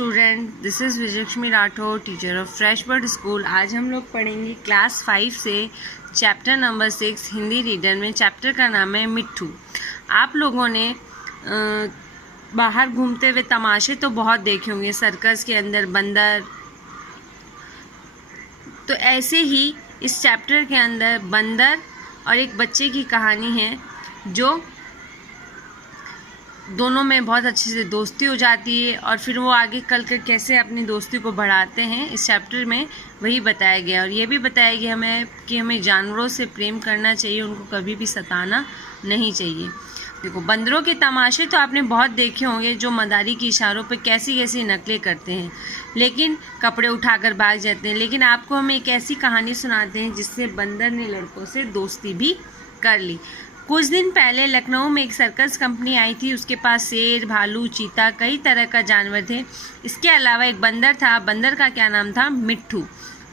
Student, this is Vijayalakshmi Rathore, teacher of fresh bird school. आज हम लोग पढ़ेंगे क्लास 5 से चैप्टर नंबर 6 हिंदी रीडर में। चैप्टर का नाम है मिट्ठू। आप लोगों ने बाहर घूमते हुए तमाशे तो बहुत देखे होंगे, सर्कस के अंदर बंदर। तो ऐसे ही इस चैप्टर के अंदर बंदर और एक बच्चे की कहानी है, जो दोनों में बहुत अच्छे से दोस्ती हो जाती है और फिर वो आगे कल कर कैसे अपनी दोस्ती को बढ़ाते हैं, इस चैप्टर में वही बताया गया। और ये भी बताया गया हमें जानवरों से प्रेम करना चाहिए, उनको कभी भी सताना नहीं चाहिए। देखो, बंदरों के तमाशे तो आपने बहुत देखे होंगे, जो मदारी के इशारों पे कैसी कैसी नकलें करते हैं, लेकिन कपड़े उठाकर भाग जाते हैं। लेकिन आपको हम एक ऐसी कहानी सुनाते हैं जिससे बंदर ने लड़कों से दोस्ती भी कर ली। कुछ दिन पहले लखनऊ में एक सर्कस कंपनी आई थी। उसके पास शेर, भालू, चीता, कई तरह का जानवर थे। इसके अलावा एक बंदर था। बंदर का क्या नाम था? मिट्ठू।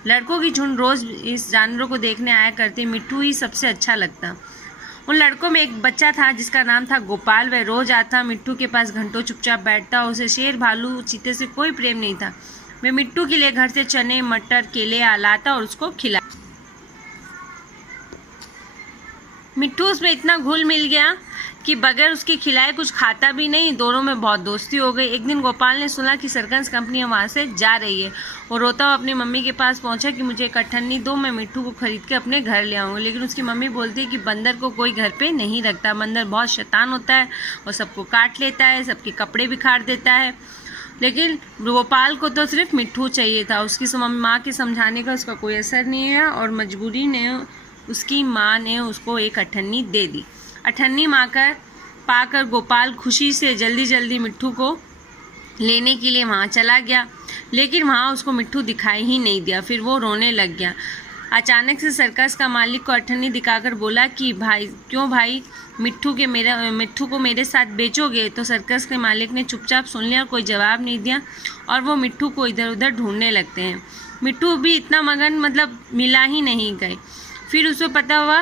लड़कों की झुंड रोज इस जानवरों को देखने आया करती। मिट्ठू ही सबसे अच्छा लगता। उन लड़कों में एक बच्चा था जिसका नाम था गोपाल। वह रोज आता मिट्ठू के पास, घंटों चुपचाप बैठता। उसे शेर, भालू, चीते से कोई प्रेम नहीं था। वह मिट्ठू के लिए घर से चने, मटर, केले लाता और उसको खिला। मिट्ठू उसमें इतना घुल मिल गया कि बगैर उसके खिलाए कुछ खाता भी नहीं। दोनों में बहुत दोस्ती हो गई। एक दिन गोपाल ने सुना कि सर्कस कंपनी वहाँ से जा रही है। वो रोता हुआ अपनी मम्मी के पास पहुँचा कि मुझे एक अठन्नी दो, मैं मिट्ठू को खरीद के अपने घर ले आऊँगी। लेकिन उसकी मम्मी बोलती है कि बंदर को कोई घर पे नहीं रखता। बंदर बहुत शैतान होता है और सबको काट लेता है, सबके कपड़े बिखार देता है। लेकिन गोपाल को तो सिर्फ मिट्ठू चाहिए था। उसकी माँ के समझाने का उसका कोई असर नहीं है और मजबूरी ने उसकी माँ ने उसको एक अठन्नी दे दी। अठन्नी पाकर गोपाल खुशी से जल्दी जल्दी मिट्ठू को लेने के लिए वहाँ चला गया, लेकिन वहाँ उसको मिट्ठू दिखाई ही नहीं दिया। फिर वो रोने लग गया। अचानक से सर्कस का मालिक को अठन्नी दिखाकर बोला कि क्यों भाई, मिट्ठू को मेरे साथ बेचोगे? तो सर्कस के मालिक ने चुपचाप सुन लिया और कोई जवाब नहीं दिया और वो मिट्ठू को इधर उधर ढूंढने लगते हैं। मिट्ठू भी इतना मगन, मिला ही नहीं गए। फिर उसे पता हुआ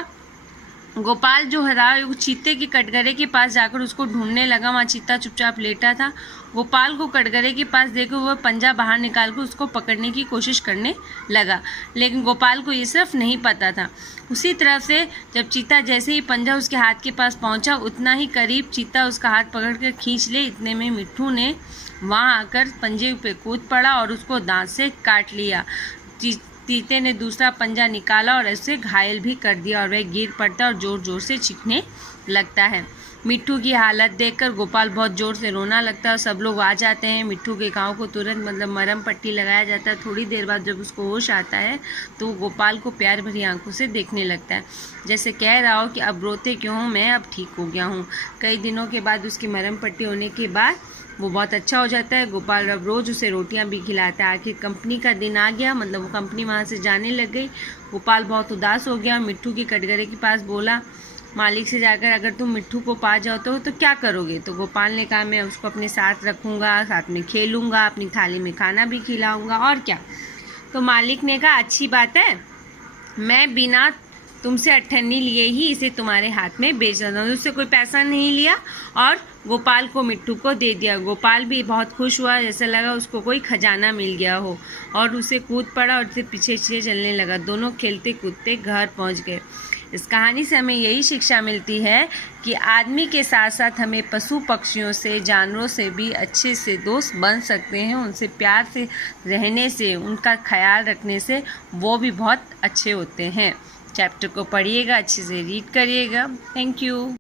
गोपाल जो हरा चीते के कटघरे के पास जाकर उसको ढूंढने लगा। वहाँ चीता चुपचाप लेटा था। गोपाल को कटघरे के पास देखकर वह पंजा बाहर निकालकर उसको पकड़ने की कोशिश करने लगा, लेकिन गोपाल को ये सिर्फ नहीं पता था। उसी तरफ से जब चीता जैसे ही पंजा उसके हाथ के पास पहुँचा, उतना ही करीब चीता उसका हाथ पकड़कर खींच ले। इतने में मिट्ठू ने वहाँ आकर पंजे पे कूद पड़ा और उसको दांत से काट लिया। चीते ने दूसरा पंजा निकाला और ऐसे घायल भी कर दिया और वह गिर पड़ता और जोर जोर से चीखने लगता है। मिट्ठू की हालत देखकर गोपाल बहुत जोर से रोना लगता है और सब लोग आ जाते हैं। मिट्ठू के घाव को तुरंत मरहम पट्टी लगाया जाता है। थोड़ी देर बाद जब उसको होश आता है तो वो गोपाल को प्यार भरी आंखों से देखने लगता है, जैसे कह रहा हो कि अब रोते क्यों हो, मैं अब ठीक हो गया हूँ। कई दिनों के बाद उसकी मरहम पट्टी होने के बाद वो बहुत अच्छा हो जाता है। गोपाल अब रोज़ उसे रोटियां भी खिलाता है। आखिर कंपनी का दिन आ गया, वो कंपनी वहाँ से जाने लग गई। गोपाल बहुत उदास हो गया। मिट्ठू के कटघरे के पास बोला मालिक से जाकर, अगर तुम मिट्ठू को पा जाओ तो क्या करोगे? तो गोपाल ने कहा, मैं उसको अपने साथ रखूँगा, साथ में खेलूँगा, अपनी थाली में खाना भी खिलाऊँगा, और क्या। तो मालिक ने कहा, अच्छी बात है, मैं बिना तुमसे अठन्नी लिए ही इसे तुम्हारे हाथ में बेच देता हूँ। उससे कोई पैसा नहीं लिया और गोपाल को मिट्ठू को दे दिया। गोपाल भी बहुत खुश हुआ, जैसा लगा उसको कोई खजाना मिल गया हो, और उसे कूद पड़ा और उसे पीछे पीछे चलने लगा। दोनों खेलते कूदते घर पहुँच गए। इस कहानी से हमें यही शिक्षा मिलती है कि आदमी के साथ साथ हमें पशु पक्षियों से, जानवरों से भी अच्छे से दोस्त बन सकते हैं। उनसे प्यार से रहने से, उनका ख्याल रखने से वो भी बहुत अच्छे होते हैं। चैप्टर को पढ़िएगा, अच्छे से रीड करिएगा। Thank you.